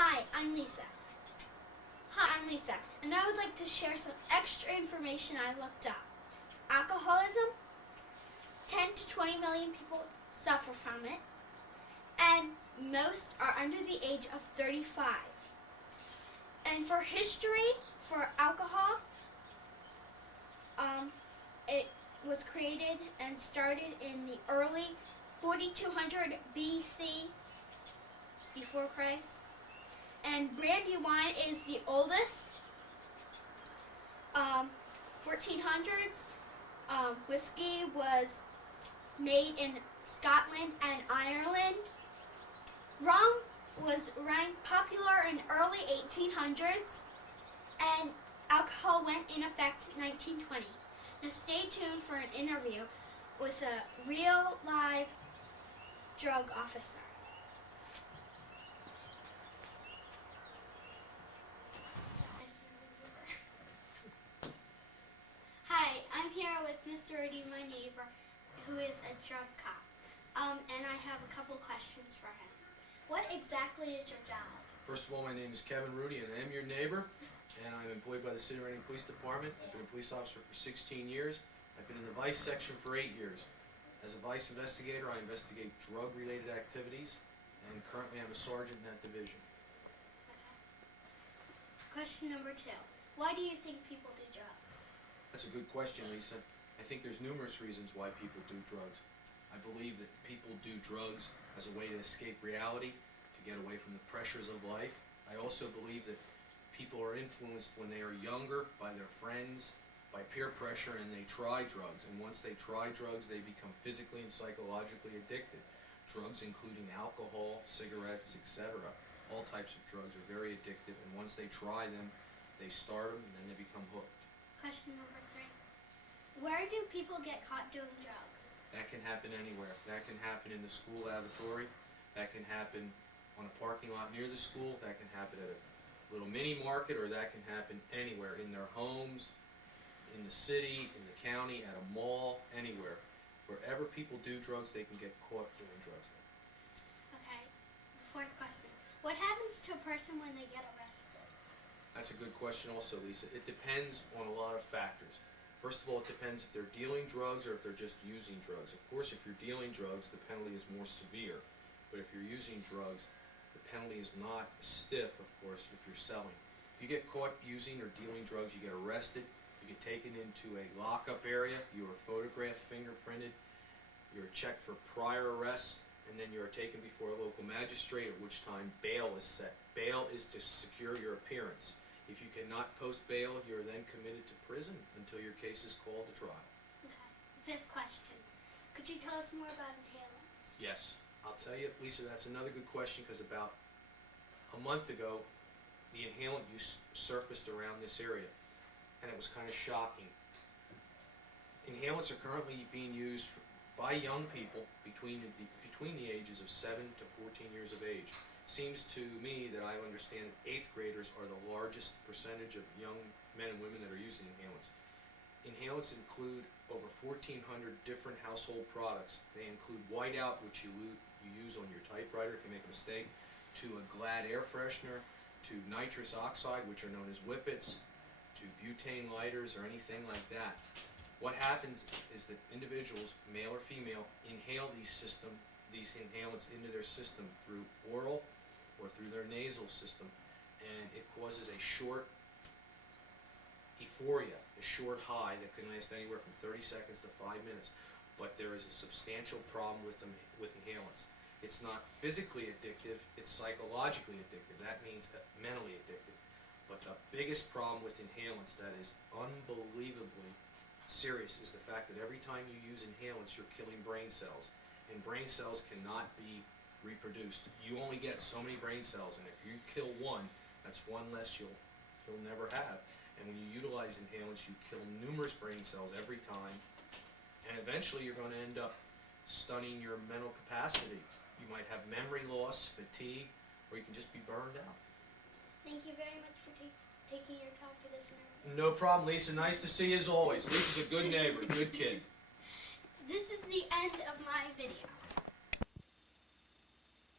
Hi, I'm Lisa. And I would like to share some extra information I looked up. Alcoholism, 10 to 20 million people suffer from it, and most are under the age of 35. And for history, for alcohol, it was created and started in the early 4200 BC, before Christ. And brandy wine is the oldest, 1400s. Whiskey was made in Scotland and Ireland. Rum was ranked popular in early 1800s, and alcohol went in effect in 1920. Now stay tuned for an interview with a real live drug officer. Hi, I'm here with Mr. Rudy, my neighbor, who is a drug cop. And I have a couple questions for him. What exactly is your job? First of all, my name is Kevin Rudy, and I am your neighbor, and I'm employed by the City of Reading Police Department. I've been a police officer for 16 years. I've been in the vice section for 8 years. As a vice investigator, I investigate drug-related activities, and currently I'm a sergeant in that division. Okay. Question number 2. Why do you think people do drugs? That's a good question, Lisa. I think there's numerous reasons why people do drugs. I believe that people do drugs as a way to escape reality, to get away from the pressures of life. I also believe that people are influenced when they are younger by their friends, by peer pressure, and they try drugs. And once they try drugs, they become physically and psychologically addicted. Drugs including alcohol, cigarettes, etc. All types of drugs are very addictive, and once they try them, they start them and then they become hooked. Question number 3. Where do people get caught doing drugs? That can happen anywhere. That can happen in the school lavatory. That can happen on a parking lot near the school. That can happen at a little mini market, or that can happen anywhere, in their homes, in the city, in the county, at a mall, anywhere. Wherever people do drugs, they can get caught doing drugs. Okay. 4th question. What happens to a person when they get arrested? That's a good question also, Lisa. It depends on a lot of factors. First of all, it depends if they're dealing drugs or if they're just using drugs. Of course, if you're dealing drugs, the penalty is more severe. But if you're using drugs, the penalty is not stiff, of course, if you're selling. If you get caught using or dealing drugs, you get arrested, you get taken into a lockup area, you are photographed, fingerprinted, you're checked for prior arrests, and then you are taken before a local magistrate, at which time bail is set. Bail is to secure your appearance. If you cannot post bail, you are then committed to prison until your case is called to trial. Okay. 5th question. Could you tell us more about inhalants? Yes. I'll tell you, Lisa, that's another good question, because about a month ago, the inhalant use surfaced around this area, and it was kind of shocking. Inhalants are currently being used by young people between the ages of 7 to 14 years of age. Seems to me that I understand that 8th graders are the largest percentage of young men and women that are using inhalants. Inhalants include over 1,400 different household products. They include Whiteout, which you use on your typewriter if you make a mistake, to a Glad air freshener, to nitrous oxide, which are known as whippets, to butane lighters, or anything like that. What happens is that individuals, male or female, inhale these inhalants into their system through oral or through their nasal system, and it causes a short euphoria, a short high that can last anywhere from 30 seconds to 5 minutes. But there is a substantial problem with inhalants. It's not physically addictive, it's psychologically addictive. That means mentally addictive. But the biggest problem with inhalants that is unbelievably serious is the fact that every time you use inhalants, you're killing brain cells. And brain cells cannot be reproduced. You only get so many brain cells, and if you kill one, that's one less you'll never have. And when you utilize inhalants, you kill numerous brain cells every time, and eventually you're going to end up stunning your mental capacity. You might have memory loss, fatigue, or you can just be burned out. Thank you very much for taking your time for this interview. No problem, Lisa. Nice to see you as always. Lisa's a good neighbor, good kid. This is the end of my video.